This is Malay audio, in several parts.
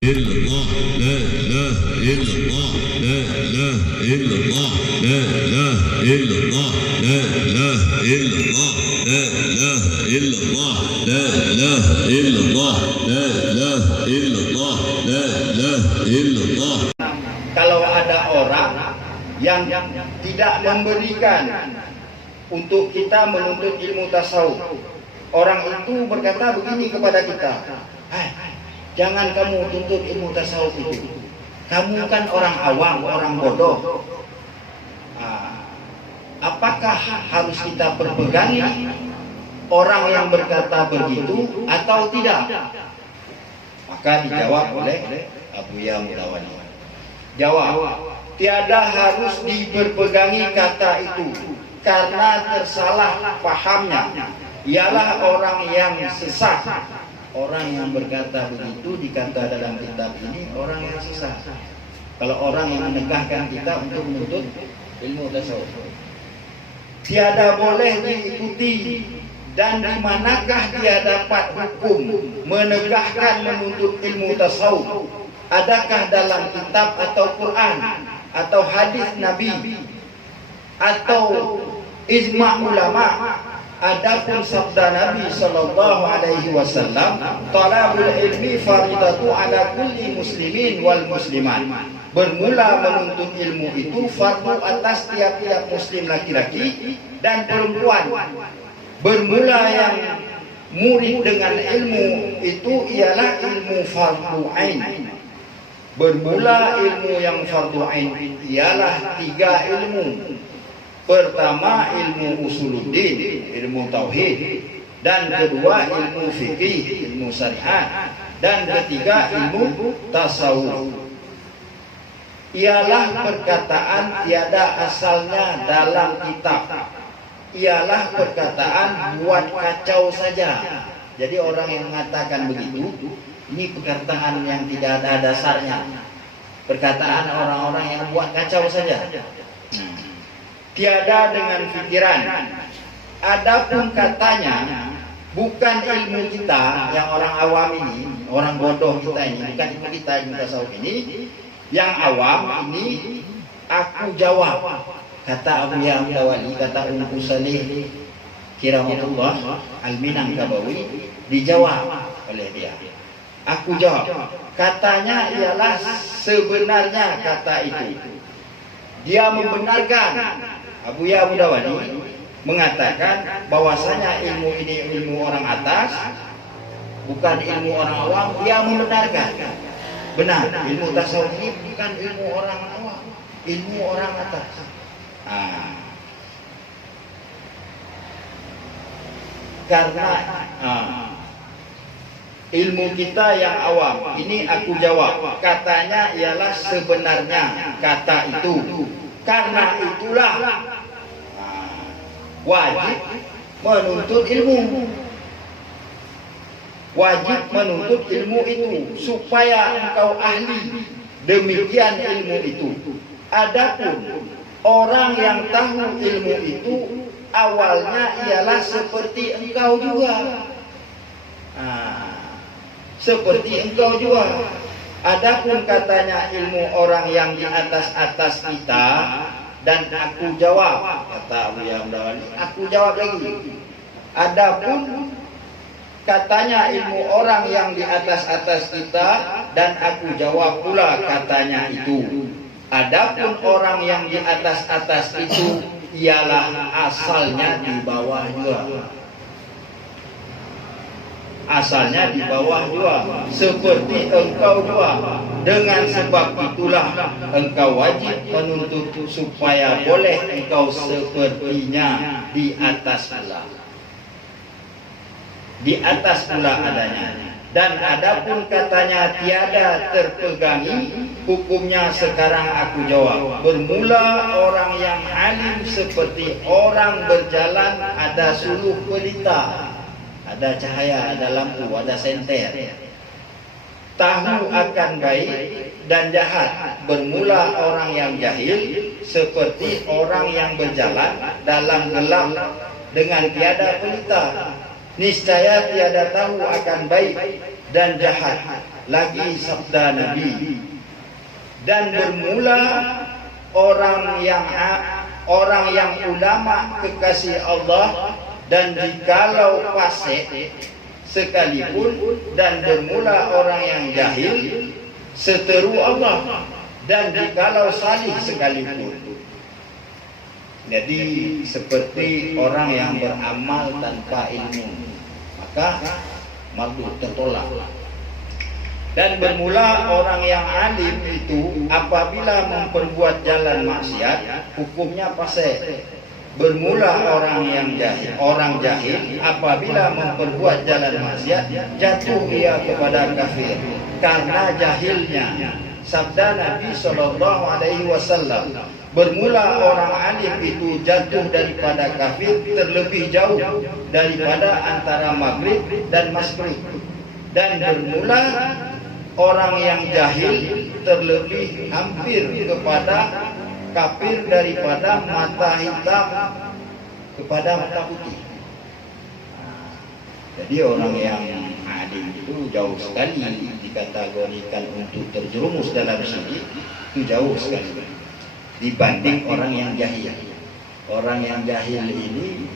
illallah, la ilaha illallah, la ilaha illallah, la ilaha illallah, la ilaha illallah, la ilaha illallah, la ilaha illallah, la ilaha illallah, la ilaha illallah. Kalau ada orang yang tidak memberikan untuk kita menuntut ilmu tasawuf, orang itu berkata begini kepada kita, jangan kamu tuntut ilmu tasawuf itu. Kamu kan orang awam, orang bodoh. Apakah harus kita perpegangi orang yang berkata begitu atau tidak? Maka dijawab oleh Abuya Mudawwani. Jawab, tiada harus diberpegangi kata itu karena tersalah pahamnya. Ialah orang yang sesat. Orang yang berkata begitu dikata dalam kitab ini orang yang sesat. Kalau orang yang menegahkan kita untuk menuntut ilmu tasawuf, tiada boleh diikuti. Dan di manakah dia dapat hukum menegahkan menuntut ilmu tasawuf? Adakah dalam kitab atau Quran atau hadis Nabi atau ijma' ulama? Adapun sabda Nabi sallallahu alaihi wasallam, talabul ilmi faridatu ala kulli muslimin wal muslimat. Bermula menuntut ilmu itu fardu atas tiap-tiap muslim laki-laki dan perempuan. Bermula yang murid dengan ilmu itu ialah ilmu fardu ain. Bermula ilmu yang fardu ain ialah 3 ilmu. Pertama ilmu usuluddin, ilmu tauhid, dan kedua ilmu fikih, ilmu syariat, dan ketiga ilmu tasawuf. Ialah perkataan tiada asalnya dalam kitab. Ialah perkataan buat kacau saja. Jadi orang yang mengatakan begitu, ini perkataan yang tidak ada dasarnya. Perkataan orang-orang yang buat kacau saja. Tiada dengan pikiran. Adapun katanya bukan ilmu kita yang orang awam ini, orang bodoh kita ini, bukan ilmu kita ilmu tasawuf ini. Yang awam ini aku jawab. Kata Abuya Mudawwani, kata Ummu Salih Kiramatullah Al-Minangkabawi, dijawab oleh dia. Aku jawab. Katanya ialah sebenarnya kata itu. Dia membenarkan. Abuya Mudawwani mengatakan bahwasanya ilmu ini ilmu orang atas, bukan ilmu orang awam. Dia membenarkan. Benar, ilmu tasawuf ini bukan ilmu orang awam, ilmu orang atas. Karena ilmu kita yang awam, ini aku jawab. Katanya ialah sebenarnya kata itu. Karena itulah wajib menuntut ilmu. Wajib menuntut ilmu itu supaya engkau ahli. Demikian ilmu itu. Adapun orang yang tahu ilmu itu awalnya ialah seperti engkau juga. Seperti engkau juga. Adapun katanya ilmu orang yang di atas kita, dan aku jawab, kata Abuya Mudawwani, aku jawab lagi. Adapun katanya ilmu orang yang di atas kita, dan aku jawab pula katanya itu. Adapun orang yang di atas itu ialah asalnya di bawah juga. Asalnya di bawah juga, seperti engkau juga. Dengan sebab itulah engkau wajib menuntut supaya boleh engkau sepertinya di atas pula. Di atas pula adanya. Dan adapun katanya tiada terpegangi, hukumnya sekarang aku jawab. Bermula orang yang alim seperti orang berjalan, ada suluh pelita, ada cahaya, ada lampu, ada senter. Tahu akan baik dan jahat. Bermula orang yang jahil seperti orang yang berjalan dalam gelap dengan tiada pelita. Niscaya tiada tahu akan baik dan jahat. lagi sabda Nabi, dan bermula orang yang ulama kekasih Allah, dan jikalau fasik sekalipun, dan bermula orang yang jahil seteru Allah, dan jikalau salih sekalipun. Jadi seperti orang yang beramal tanpa ilmu, maka mardud, tertolak. Dan bermula orang yang alim itu apabila memperbuat jalan maksiat, hukumnya fasik. Bermula orang jahil apabila memperbuat jalan maksiat, jatuh ia kepada kafir karena jahilnya. Sabda Nabi SAW, bermula orang alim itu jatuh daripada kafir terlebih jauh daripada antara maghrib dan masghrib, dan bermula orang yang jahil terlebih hampir kepada kafir daripada mata hitam kepada mata putih. Jadi orang yang alim itu jauh sekali dikategorikan untuk terjerumus dalam syirik, itu jauh sekali dibanding orang yang jahil. Orang yang jahil ini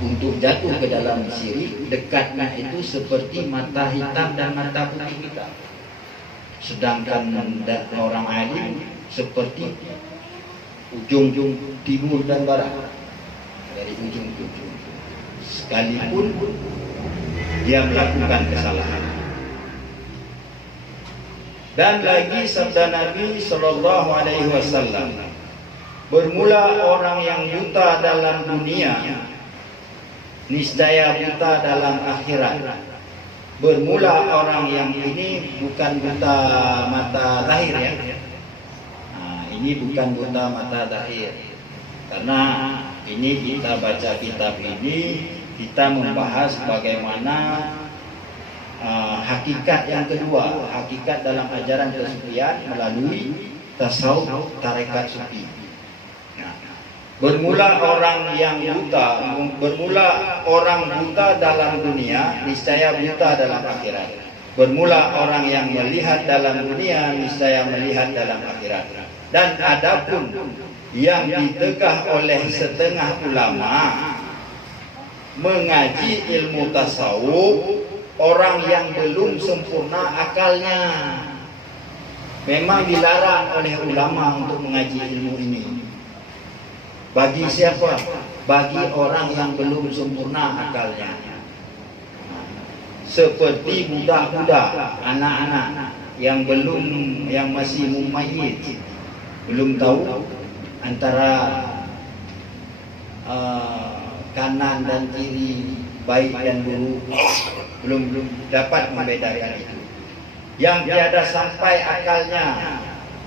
untuk jatuh ke dalam syirik, dekatnya itu seperti mata hitam dan mata putih kita. Sedangkan orang alim seperti ujung timur dan barat, dari ujung ke ujung, sekalipun dia melakukan kesalahan. Dan lagi sabda Nabi SAW, bermula orang yang buta dalam dunia, niscaya buta dalam akhirat. Bermula orang yang ini bukan buta mata zahir, ya. Ini bukan buta mata zahir, karena ini kita baca kitab ini, kita membahas bagaimana hakikat yang kedua, hakikat dalam ajaran kesufian melalui tasawuf tarekat sufi. Bermula orang yang buta, bermula orang buta dalam dunia, niscaya buta dalam akhirat. Bermula orang yang melihat dalam dunia, niscaya melihat dalam akhirat. Dan adapun yang ditegah oleh setengah ulama mengaji ilmu tasawuf, orang yang belum sempurna akalnya. Memang dilarang oleh ulama untuk mengaji ilmu ini. Bagi siapa? Bagi orang yang belum sempurna akalnya. Seperti budak-budak, anak-anak yang masih mumayyiz, belum tahu antara kanan dan kiri, baik dan buruk, belum dapat membedakan itu. Yang tiada sampai akalnya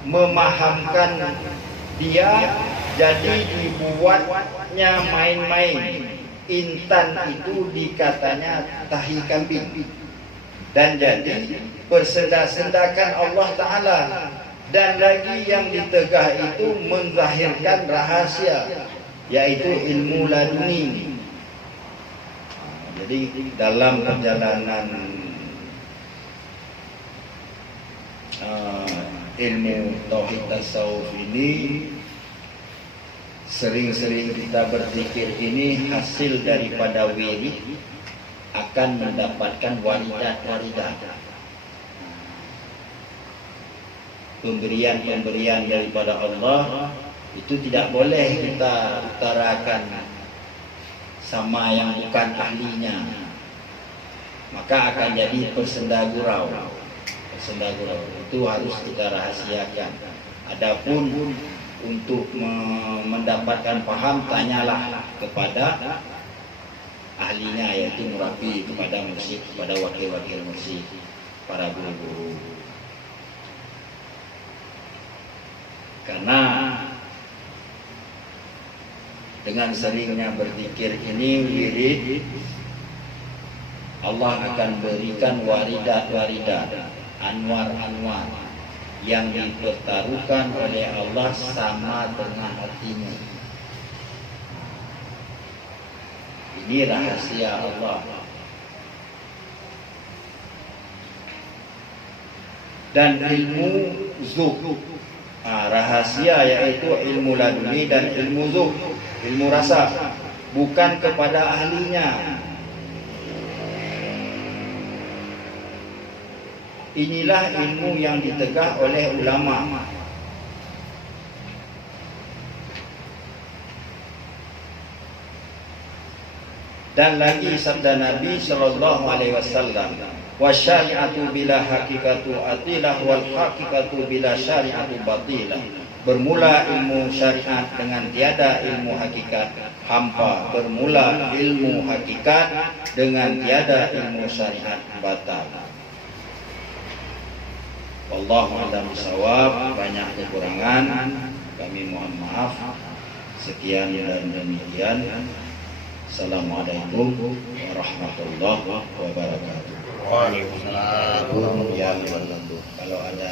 memahamkan dia, jadi dibuatnya main-main. Intan itu dikatanya tahi kambing, dan jadi persenda-sendakan Allah Ta'ala. Dan lagi yang ditegah itu menzahirkan rahasia, yaitu ilmu laduni. Jadi dalam perjalanan ilmu tauhid tasawuf ini, sering-sering kita berzikir ini hasil daripada wirid akan mendapatkan waridat. Pemberian-pemberian daripada Allah itu tidak boleh kita utarakan sama yang bukan ahlinya, maka akan jadi persendagurau. Itu harus kita rahasiakan. Adapun untuk mendapatkan paham, tanyalah kepada ahlinya, yaitu murabi, kepada mursyid, kepada wakil-wakil mursyid, para guru-guru. Karena dengan seringnya berzikir ini, wirid, Allah akan berikan waridat, anwar yang dipertaruhkan oleh Allah sama dengan hatimu. Ini rahasia Allah. dan ilmu zuhud. Rahasia yaitu ilmu laduni dan ilmu zuhud, ilmu rasa, bukan kepada ahlinya. Inilah ilmu yang ditegah oleh ulama. Dan lagi sabda Nabi sallallahu alaihi wasallam, "Wa syari'atu bila haqiqatu atilah wal haqiqatu bila syari'atu batilah." Bermula ilmu syariat dengan tiada ilmu hakikat hampa, bermula ilmu hakikat dengan tiada ilmu syariat batal. Wallahu a'lam bishawab. Banyak kekurangan, kami mohon maaf. Sekian dan demikian. Assalamualaikum warahmatullahi wabarakatuh. Waalaikumsalam. Ya, kalau ada